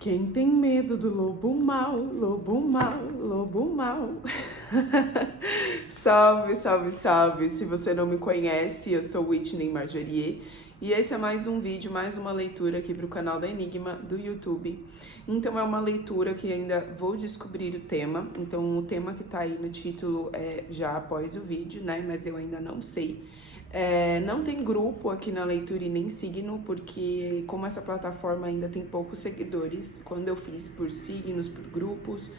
Quem tem medo do lobo mau, lobo mau, lobo mau. Salve, salve, salve! Se você não me conhece, eu sou Whitney Marjorier e esse é mais um vídeo, mais uma leitura aqui para o canal da Enigma do YouTube. Então é uma leitura que ainda vou descobrir o tema, então o tema que tá aí no título é já após o vídeo, né? Mas eu ainda não sei. Não tem grupo aqui na leitura e nem signo, porque como essa plataforma ainda tem poucos seguidores, quando eu fiz por signos, por grupos,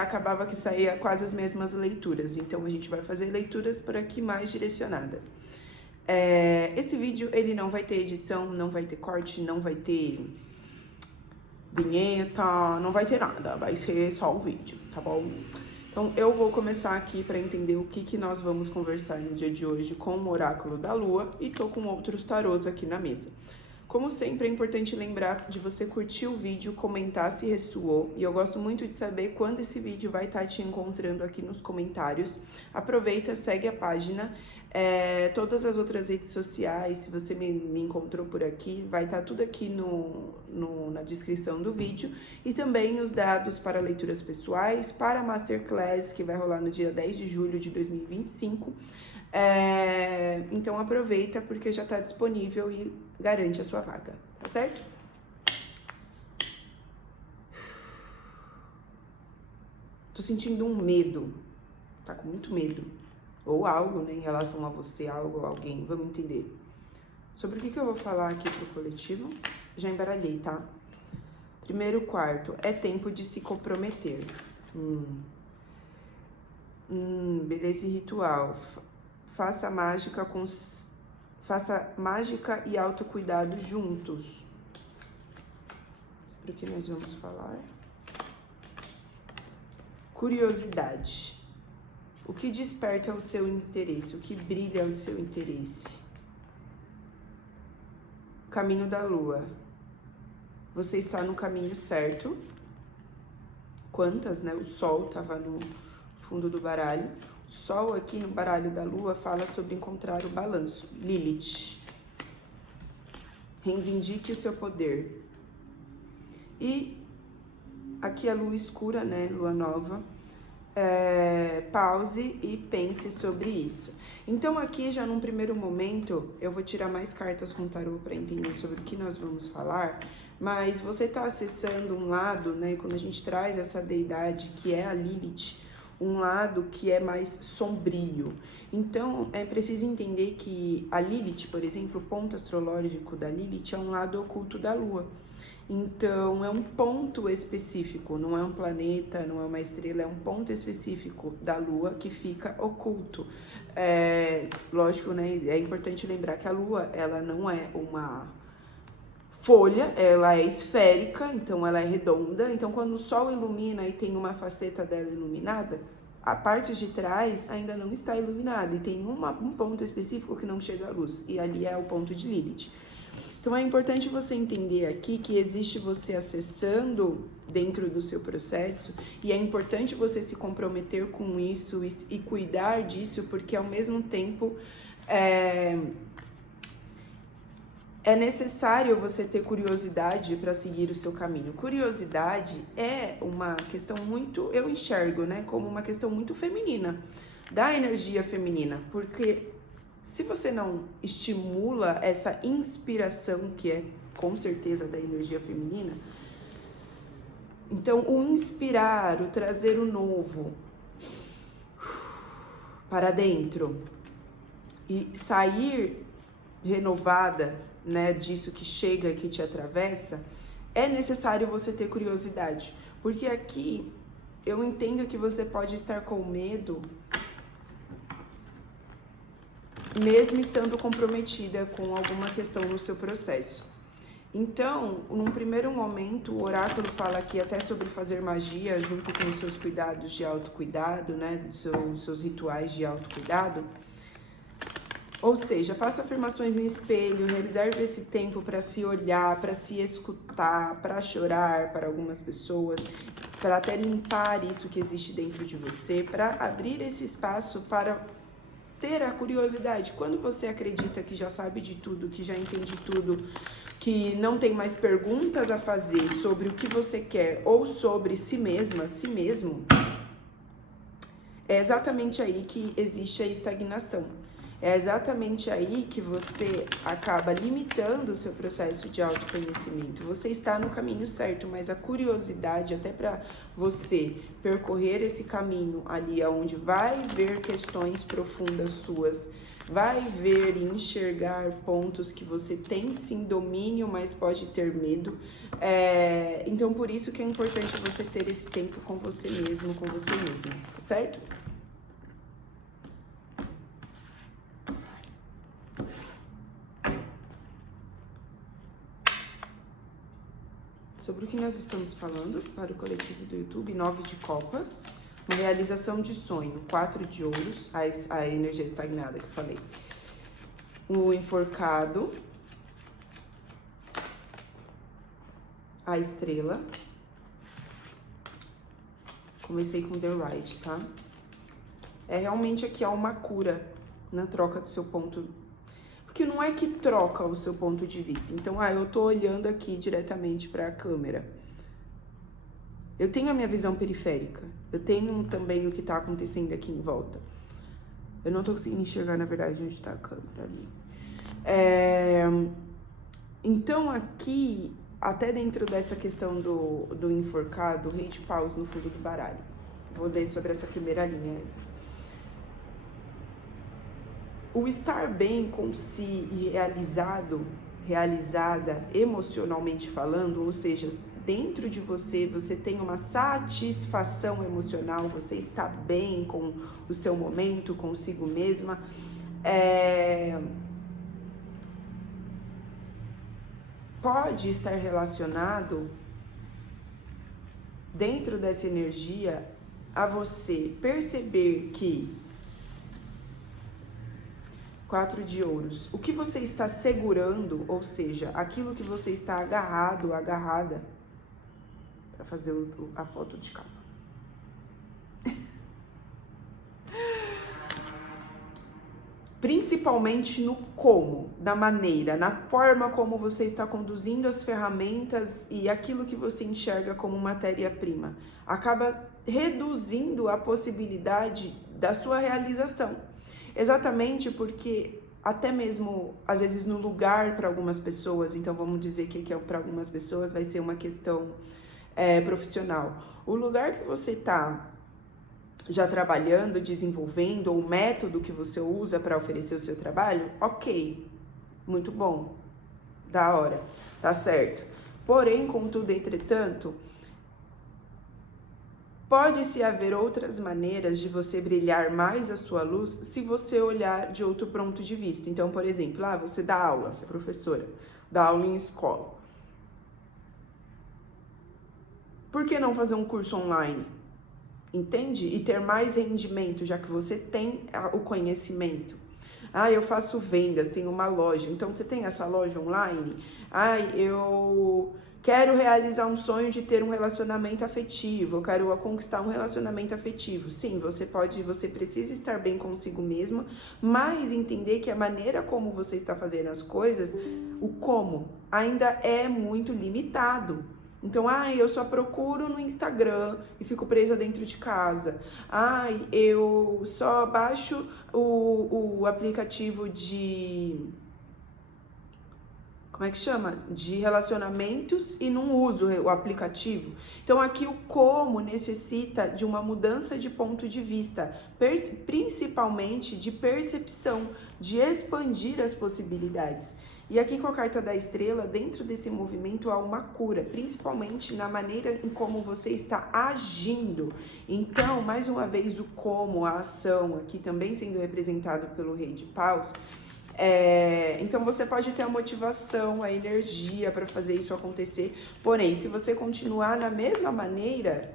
acabava que saía quase as mesmas leituras. Então a gente vai fazer leituras por aqui mais direcionadas. Esse vídeo ele não vai ter edição, não vai ter corte, não vai ter vinheta, não vai ter nada, vai ser só o vídeo, tá bom? Então, eu vou começar aqui para entender o que nós vamos conversar no dia de hoje com o Oráculo da Lua e tô com outros tarôs aqui na mesa. Como sempre, é importante lembrar de você curtir o vídeo, comentar se ressoou, e eu gosto muito de saber quando esse vídeo vai estar te encontrando aqui nos comentários. Aproveita, segue a página, todas as outras redes sociais, se você me encontrou por aqui, vai estar tudo aqui na descrição do vídeo, e também os dados para leituras pessoais, para a Masterclass, que vai rolar no dia 10 de julho de 2025, então aproveita porque já está disponível e garante a sua vaga, tá certo? Tô sentindo um medo, tá com muito medo, ou algo, né, em relação a você, algo ou alguém, vamos entender. Sobre o que eu vou falar aqui pro coletivo, já embaralhei, tá? Primeiro quarto, é tempo de se comprometer. Beleza e ritual. Faça mágica e autocuidado juntos. Por que nós vamos falar? Curiosidade. O que desperta o seu interesse? O que brilha o seu interesse? Caminho da Lua. Você está no caminho certo. Quantas, né? O Sol estava no fundo do baralho. Sol aqui no baralho da Lua fala sobre encontrar o balanço. Lilith. Reivindique o seu poder. E aqui a lua escura, né? Lua nova. Pause e pense sobre isso. Então aqui já num primeiro momento eu vou tirar mais cartas com tarô para entender sobre o que nós vamos falar. Mas você está acessando um lado, né? Quando a gente traz essa deidade que é a Lilith, um lado que é mais sombrio. Então, é preciso entender que a Lilith, por exemplo, o ponto astrológico da Lilith é um lado oculto da Lua. Então, é um ponto específico, não é um planeta, não é uma estrela, é um ponto específico da Lua que fica oculto. Lógico, né? É importante lembrar que a Lua, ela não é uma folha, ela é esférica, então ela é redonda. Então, quando o Sol ilumina e tem uma faceta dela iluminada, a parte de trás ainda não está iluminada e tem um ponto específico que não chega à luz, e ali é o ponto de Lilith. Então, é importante você entender aqui que existe você acessando dentro do seu processo, e é importante você se comprometer com isso e cuidar disso, porque ao mesmo tempo é necessário você ter curiosidade para seguir o seu caminho. Curiosidade é uma questão muito, eu enxergo, né, como uma questão muito feminina, da energia feminina, porque se você não estimula essa inspiração, que é com certeza da energia feminina, então o inspirar, o trazer o novo para dentro e sair renovada, né, disso que chega, que te atravessa, é necessário você ter curiosidade, porque aqui eu entendo que você pode estar com medo, mesmo estando comprometida com alguma questão no seu processo. Então, num primeiro momento, o oráculo fala aqui até sobre fazer magia junto com os seus cuidados de autocuidado, né, seus rituais de autocuidado. Ou seja, faça afirmações no espelho, reserve esse tempo para se olhar, para se escutar, para chorar para algumas pessoas, para até limpar isso que existe dentro de você, para abrir esse espaço para ter a curiosidade. Quando você acredita que já sabe de tudo, que já entende tudo, que não tem mais perguntas a fazer sobre o que você quer ou sobre si mesma, si mesmo, é exatamente aí que existe a estagnação. É exatamente aí que você acaba limitando o seu processo de autoconhecimento. Você está no caminho certo, mas a curiosidade, até para você percorrer esse caminho ali onde vai ver questões profundas suas, vai ver e enxergar pontos que você tem sim domínio, mas pode ter medo. Então, por isso que é importante você ter esse tempo com você mesmo, com você mesma, certo? Sobre o que nós estamos falando para o coletivo do YouTube, 9 de copas, uma realização de sonho, 4 de ouros, a energia estagnada que eu falei. O enforcado, a estrela. Comecei com The Right, tá? Realmente aqui há uma cura na troca do seu ponto. Porque não é que troca o seu ponto de vista. Então, eu tô olhando aqui diretamente para a câmera. Eu tenho a minha visão periférica. Eu tenho também o que tá acontecendo aqui em volta. Eu não tô conseguindo enxergar, na verdade, onde tá a câmera ali. Então, aqui, até dentro dessa questão do enforcado, o rei de paus no fundo do baralho. Vou ler sobre essa primeira linha antes. O estar bem com si e realizada emocionalmente falando, ou seja, dentro de você, você tem uma satisfação emocional, você está bem com o seu momento, consigo mesma, pode estar relacionado dentro dessa energia a você perceber que 4 de ouros, o que você está segurando, ou seja, aquilo que você está agarrado, agarrada, para fazer a foto de capa. Principalmente no como, na maneira, na forma como você está conduzindo as ferramentas e aquilo que você enxerga como matéria-prima. Acaba reduzindo a possibilidade da sua realização. Exatamente porque até mesmo, às vezes, no lugar para algumas pessoas, então vamos dizer que para algumas pessoas vai ser uma questão profissional. O lugar que você está já trabalhando, desenvolvendo, ou o método que você usa para oferecer o seu trabalho, ok, muito bom, da hora, tá certo. Porém, contudo, entretanto, pode-se haver outras maneiras de você brilhar mais a sua luz se você olhar de outro ponto de vista. Então, por exemplo, você dá aula, você é professora, dá aula em escola. Por que não fazer um curso online? Entende? E ter mais rendimento, já que você tem o conhecimento. Eu faço vendas, tenho uma loja. Então, você tem essa loja online? Eu quero realizar um sonho de ter um relacionamento afetivo, eu quero conquistar um relacionamento afetivo. Sim, você precisa estar bem consigo mesma, mas entender que a maneira como você está fazendo as coisas, o como, ainda é muito limitado. Então, eu só procuro no Instagram e fico presa dentro de casa. Eu só baixo o aplicativo de relacionamentos e não uso o aplicativo. Então, aqui o como necessita de uma mudança de ponto de vista, principalmente de percepção, de expandir as possibilidades. E aqui com a carta da estrela, dentro desse movimento há uma cura, principalmente na maneira em como você está agindo. Então, mais uma vez, o como, a ação, aqui também sendo representado pelo rei de paus. Então você pode ter a motivação, a energia para fazer isso acontecer. Porém, se você continuar na mesma maneira,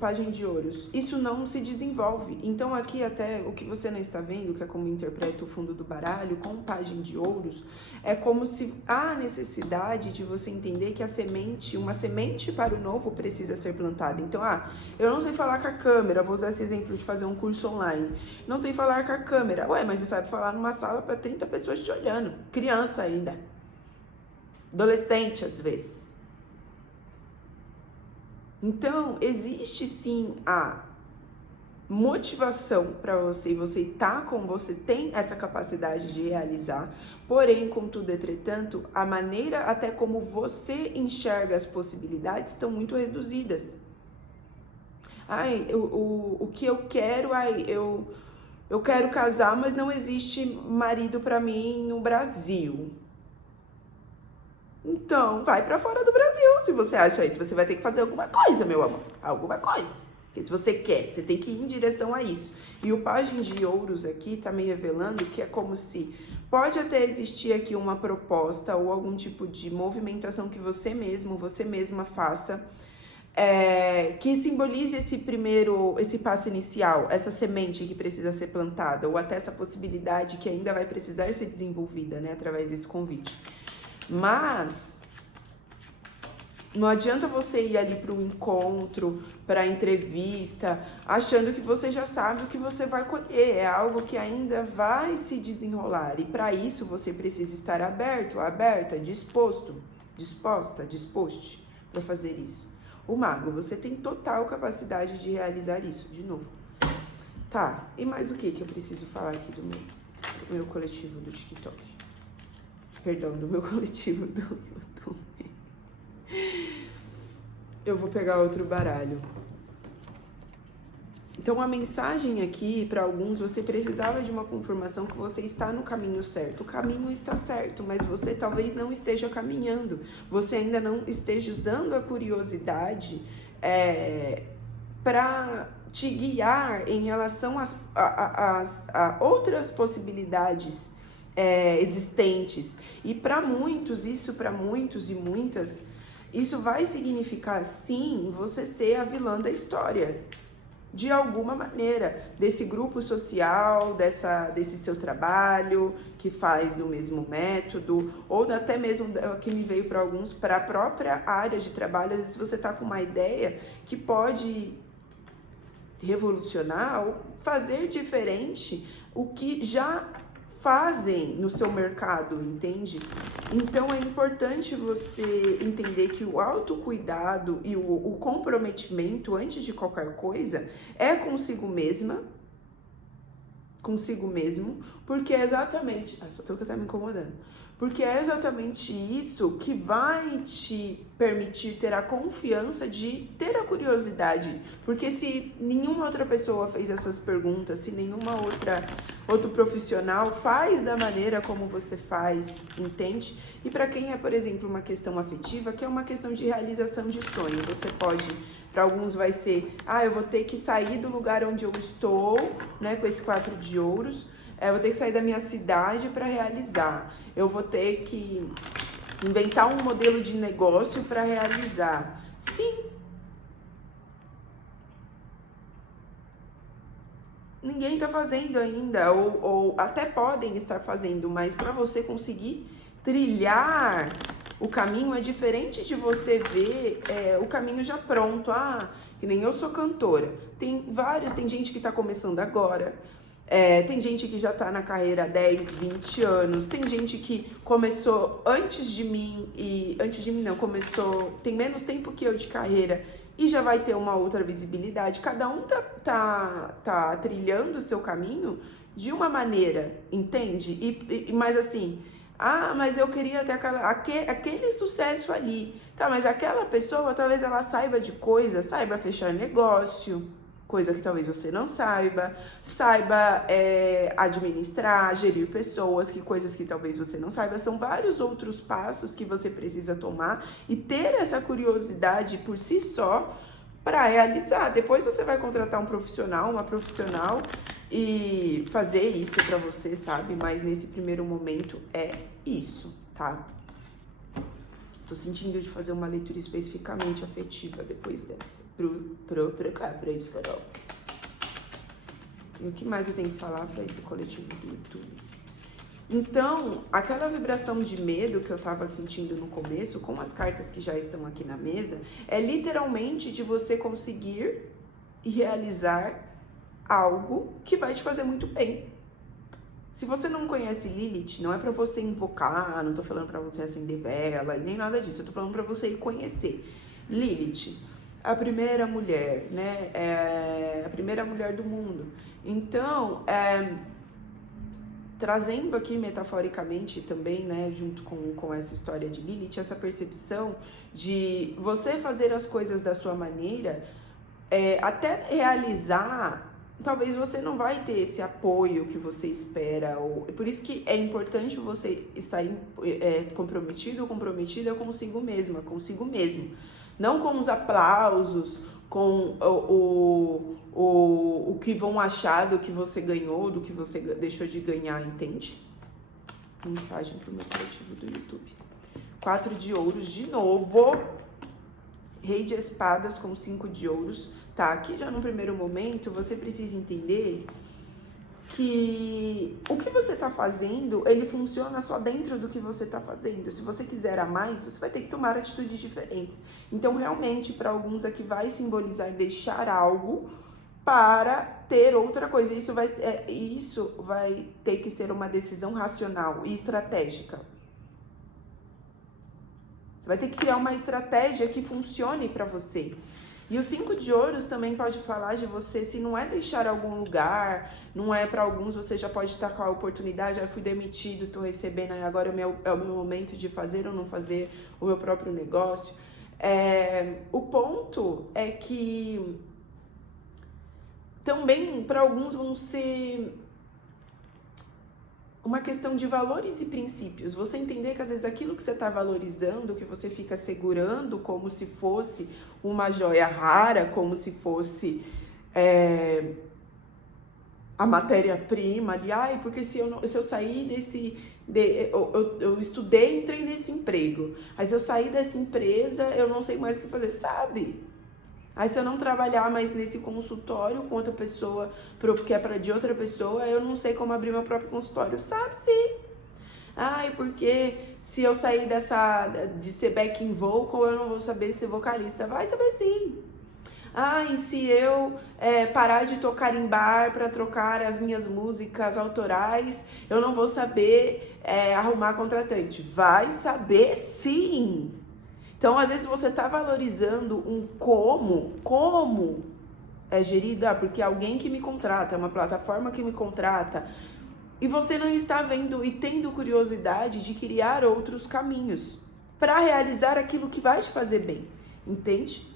Pajem de ouros, isso não se desenvolve. Então aqui até o que você não está vendo, que é como interpreta o fundo do baralho, com o pajem de ouros, é como se há necessidade de você entender que uma semente para o novo precisa ser plantada. Então, eu não sei falar com a câmera, vou usar esse exemplo de fazer um curso online. Não sei falar com a câmera. Ué, mas você sabe falar numa sala para 30 pessoas te olhando. Criança ainda. Adolescente, às vezes. Então, existe sim a motivação para você, você tem essa capacidade de realizar, porém, contudo, entretanto, a maneira até como você enxerga as possibilidades estão muito reduzidas. O que eu quero, eu quero casar, mas não existe marido para mim no Brasil. Então, vai pra fora do Brasil. Se você acha isso, você vai ter que fazer alguma coisa, meu amor. Alguma coisa. Porque se você quer, você tem que ir em direção a isso. E o pajem de ouros aqui tá me revelando que é como se pode até existir aqui uma proposta ou algum tipo de movimentação que você mesma faça, que simbolize esse passo inicial, essa semente que precisa ser plantada, ou até essa possibilidade que ainda vai precisar ser desenvolvida, né, através desse convite. Mas não adianta você ir ali para um encontro, para a entrevista, achando que você já sabe o que você vai colher. É algo que ainda vai se desenrolar. E para isso você precisa estar aberta, disposto para fazer isso. O mago, você tem total capacidade de realizar isso. De novo. Tá, e mais o que eu preciso falar aqui do meu coletivo do TikTok? Perdão, do meu coletivo do YouTube. Eu vou pegar outro baralho. Então, a mensagem aqui, para alguns, você precisava de uma confirmação que você está no caminho certo. O caminho está certo, mas você talvez não esteja caminhando. Você ainda não esteja usando a curiosidade para te guiar em relação a outras possibilidades existentes. E para muitos e muitas, isso vai significar sim você ser a vilã da história, de alguma maneira, desse grupo social, desse seu trabalho que faz no mesmo método, ou até mesmo que me veio para alguns, para a própria área de trabalho. Às vezes você está com uma ideia que pode revolucionar ou fazer diferente o que já fazem no seu mercado, entende? Então é importante você entender que o autocuidado e o comprometimento antes de qualquer coisa é consigo mesmo, porque é exatamente... Essa touca tá me incomodando. Porque é exatamente isso que vai te permitir ter a confiança de ter a curiosidade. Porque se nenhuma outra pessoa fez essas perguntas, se nenhuma outro profissional faz da maneira como você faz, entende? E para quem é, por exemplo, uma questão afetiva, que é uma questão de realização de sonho, você pode... Para alguns vai ser, eu vou ter que sair do lugar onde eu estou, né, com esse 4 de ouros. Eu vou ter que sair da minha cidade para realizar. Eu vou ter que inventar um modelo de negócio para realizar. Sim. Ninguém está fazendo ainda, ou até podem estar fazendo, mas para você conseguir trilhar o caminho é diferente de você ver o caminho já pronto. Que nem eu sou cantora. Tem gente que está começando agora. Tem gente que já tá na carreira há 10, 20 anos, tem gente que começou antes de mim, tem menos tempo que eu de carreira e já vai ter uma outra visibilidade. Cada um tá trilhando o seu caminho de uma maneira, entende? Mas assim, mas eu queria ter aquele sucesso ali. Tá, mas aquela pessoa, talvez ela saiba de coisas, saiba fechar negócio, coisa que talvez você não saiba administrar, gerir pessoas, coisas que talvez você não saiba. São vários outros passos que você precisa tomar e ter essa curiosidade por si só para realizar. Depois você vai contratar um profissional, uma profissional e fazer isso para você, sabe? Mas nesse primeiro momento é isso, tá? Tô sentindo de fazer uma leitura especificamente afetiva depois dessa. Pra isso, Carol. E o que mais eu tenho que falar para esse coletivo do YouTube? Então, aquela vibração de medo que eu tava sentindo no começo, com as cartas que já estão aqui na mesa, é literalmente de você conseguir realizar algo que vai te fazer muito bem. Se você não conhece Lilith, não é para você invocar, não tô falando para você acender vela, nem nada disso, eu tô falando para você ir conhecer. Lilith, a primeira mulher, né? A primeira mulher do mundo. Então, trazendo aqui metaforicamente também, né, junto com essa história de Lilith, essa percepção de você fazer as coisas da sua maneira, até realizar, talvez você não vai ter esse apoio que você espera. Por isso que é importante você estar comprometido ou comprometida consigo mesma, consigo mesmo. Não com os aplausos, com o que vão achar do que você ganhou, do que você deixou de ganhar, entende? Mensagem pro meu coletivo do YouTube. 4 de ouros de novo. Rei de espadas com 5 de ouros. Tá, aqui já no primeiro momento, você precisa entender que o que você tá fazendo, ele funciona só dentro do que você tá fazendo. Se você quiser a mais, você vai ter que tomar atitudes diferentes. Então, realmente, para alguns aqui vai simbolizar deixar algo para ter outra coisa. Isso vai ter que ser uma decisão racional e estratégica. Você vai ter que criar uma estratégia que funcione para você. E o 5 de ouros também pode falar de você, se não é deixar algum lugar, não é para alguns, você já pode estar com a oportunidade, já fui demitido, tô recebendo, agora é o meu momento de fazer ou não fazer o meu próprio negócio. O ponto é que também para alguns vão ser uma questão de valores e princípios. Você entender que às vezes aquilo que você está valorizando, que você fica segurando como se fosse uma joia rara, como se fosse a matéria-prima ali, porque se eu sair eu estudei e entrei nesse emprego, aí se eu sair dessa empresa, eu não sei mais o que fazer, sabe? Aí se eu não trabalhar mais nesse consultório com outra pessoa, porque é de outra pessoa, eu não sei como abrir meu próprio consultório, sabe sim. Porque se eu sair de ser backing vocal, eu não vou saber ser vocalista. Vai saber sim. E se eu parar de tocar em bar para trocar as minhas músicas autorais, eu não vou saber arrumar contratante. Vai saber sim. Então, às vezes você está valorizando um como é gerido, porque alguém que me contrata, é uma plataforma que me contrata, e você não está vendo e tendo curiosidade de criar outros caminhos para realizar aquilo que vai te fazer bem, entende?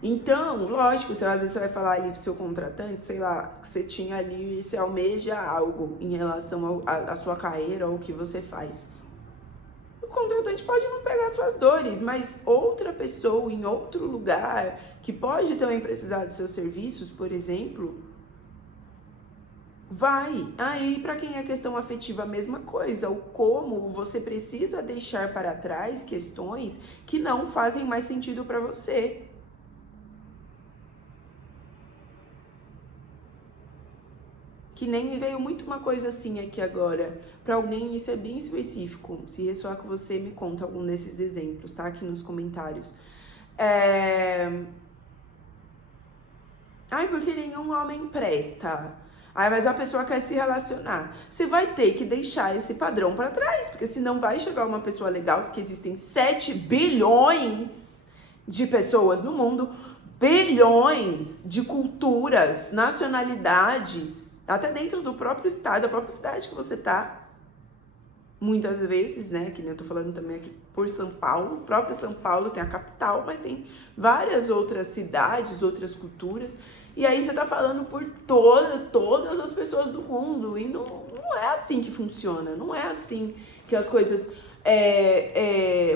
Então, lógico, às vezes você vai falar ali pro seu contratante, sei lá, que você tinha ali, você almeja algo em relação à sua carreira ou o que você faz. O contratante pode não pegar suas dores, mas outra pessoa em outro lugar que pode também precisar dos seus serviços, por exemplo, vai. Aí, para quem é questão afetiva, a mesma coisa. O como você precisa deixar para trás questões que não fazem mais sentido para você. Que nem me veio muito uma coisa assim aqui agora. Para alguém, isso é bem específico. Se ressoar com você, me conta algum desses exemplos, tá? Aqui nos comentários. Porque nenhum homem presta. Mas a pessoa quer se relacionar. Você vai ter que deixar esse padrão para trás, porque senão vai chegar uma pessoa legal, porque existem 7 bilhões de pessoas no mundo, bilhões de culturas, nacionalidades, até dentro do próprio estado, da própria cidade que você tá. Muitas vezes, né, que nem eu tô falando também aqui por São Paulo, próprio São Paulo tem a capital, mas tem várias outras cidades, outras culturas, e aí você tá falando por todas as pessoas do mundo, e não é assim que funciona, não é assim que as coisas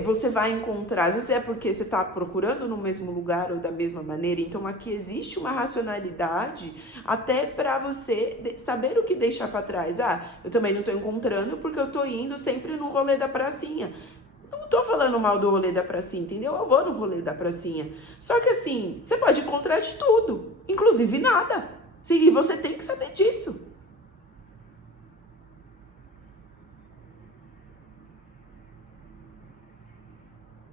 você vai encontrar. Às vezes é porque você está procurando no mesmo lugar ou da mesma maneira. Então aqui existe uma racionalidade até para você saber o que deixar para trás. Eu também não estou encontrando porque eu estou indo sempre no rolê da pracinha. Não tô falando mal do rolê da pracinha, entendeu? Eu vou no rolê da pracinha. Só que assim, você pode encontrar de tudo, inclusive nada. E você tem que saber disso.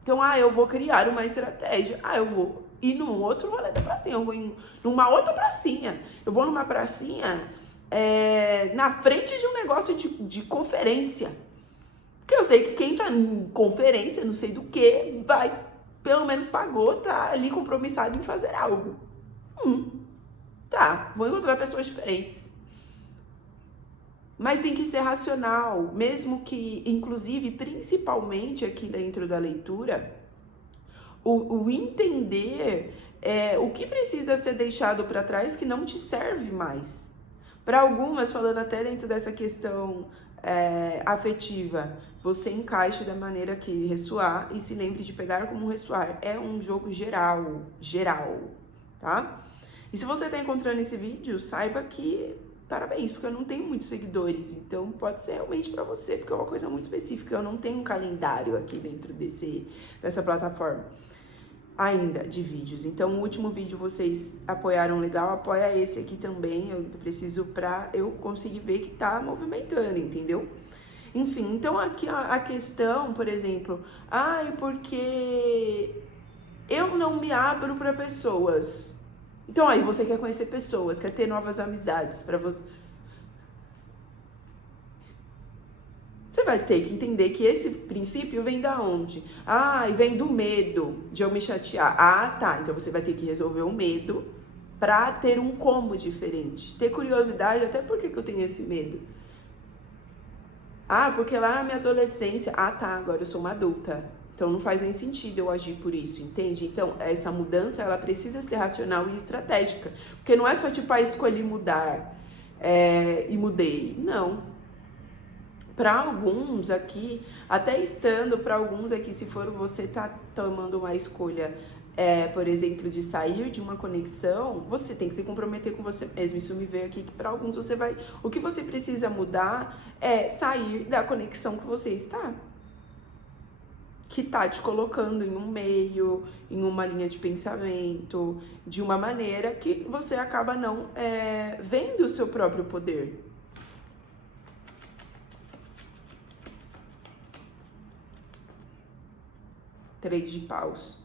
Então, eu vou criar uma estratégia. Eu vou ir num outro rolê da pracinha. Eu vou em numa outra pracinha. Eu vou numa pracinha na frente de um negócio de conferência. Porque eu sei que quem tá em conferência, não sei do que, vai, pelo menos pagou, tá ali compromissado em fazer algo. Tá, vou encontrar pessoas diferentes. Mas tem que ser racional, mesmo que, inclusive, principalmente aqui dentro da leitura, o entender o que precisa ser deixado para trás que não te serve mais. Para algumas, falando até dentro dessa questão afetiva, você encaixe da maneira que ressoar e se lembre de pegar como ressoar. É um jogo geral, tá? E se você tá encontrando esse vídeo, saiba que parabéns, porque eu não tenho muitos seguidores, então pode ser realmente para você, porque é uma coisa muito específica. Eu não tenho um calendário aqui dentro dessa plataforma ainda de vídeos. Então, o último vídeo vocês apoiaram legal, apoia esse aqui também. Eu preciso pra eu conseguir ver que tá movimentando, entendeu? Enfim, então aqui a questão, por exemplo, porque eu não me abro para pessoas. Então aí você quer conhecer pessoas, quer ter novas amizades para você. Você vai ter que entender que esse princípio vem da onde? Vem do medo de eu me chatear. Tá. Então você vai ter que resolver o medo para ter um como diferente. Ter curiosidade, até por que eu tenho esse medo? Porque lá na minha adolescência, agora eu sou uma adulta. Então não faz nem sentido eu agir por isso, entende? Então essa mudança, ela precisa ser racional e estratégica. Porque não é só tipo, escolhi mudar e mudei. Não. Para alguns aqui, até estando para alguns aqui, se for você tá tomando uma escolha, por exemplo, de sair de uma conexão, você tem que se comprometer com você mesmo. Isso me veio aqui que para alguns o que você precisa mudar é sair da conexão que você está. Que tá te colocando em um meio, em uma linha de pensamento, de uma maneira que você acaba não vendo o seu próprio poder. Três de paus.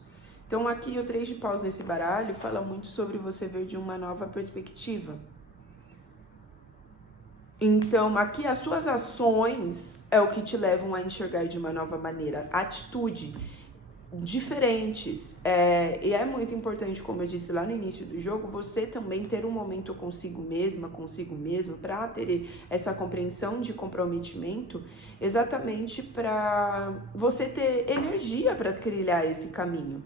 Então aqui o 3 de paus nesse baralho fala muito sobre você ver de uma nova perspectiva. Então aqui as suas ações é o que te levam a enxergar de uma nova maneira, atitude diferentes. E é muito importante, como eu disse lá no início do jogo, você também ter um momento consigo mesma, consigo mesmo, para ter essa compreensão de comprometimento, exatamente para você ter energia para trilhar esse caminho.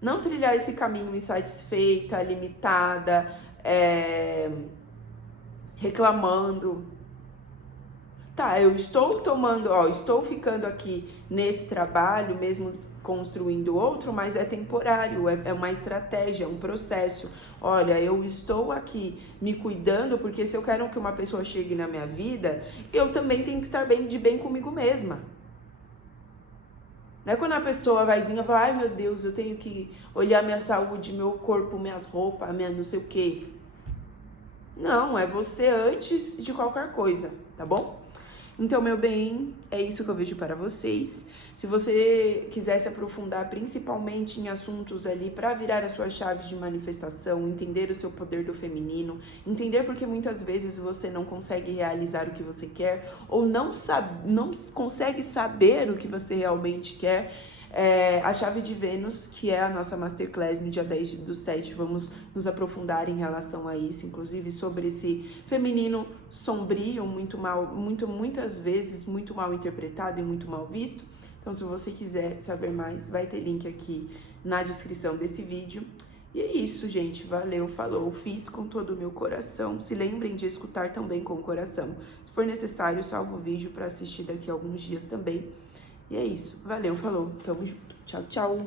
Não trilhar esse caminho insatisfeita, limitada, reclamando. Tá, eu estou estou ficando aqui nesse trabalho, mesmo construindo outro, mas é temporário, é uma estratégia, é um processo. Olha, eu estou aqui me cuidando, porque se eu quero que uma pessoa chegue na minha vida, eu também tenho que estar de bem comigo mesma. Não é quando a pessoa vai vir e fala, meu Deus, eu tenho que olhar minha saúde, meu corpo, minhas roupas, minha não sei o quê. Não, é você antes de qualquer coisa, tá bom? Então, meu bem, é isso que eu vejo para vocês. Se você quiser se aprofundar principalmente em assuntos ali para virar a sua chave de manifestação, entender o seu poder do feminino, entender porque muitas vezes você não consegue realizar o que você quer ou não consegue saber o que você realmente quer, a chave de Vênus, que é a nossa Masterclass no dia 10/7, vamos nos aprofundar em relação a isso, inclusive sobre esse feminino sombrio, muitas vezes muito mal interpretado e muito mal visto. Então, se você quiser saber mais, vai ter link aqui na descrição desse vídeo. E é isso, gente. Valeu, falou. Fiz com todo o meu coração. Se lembrem de escutar também com o coração. Se for necessário, salvo o vídeo para assistir daqui a alguns dias também. E é isso. Valeu, falou. Tamo junto. Tchau, tchau.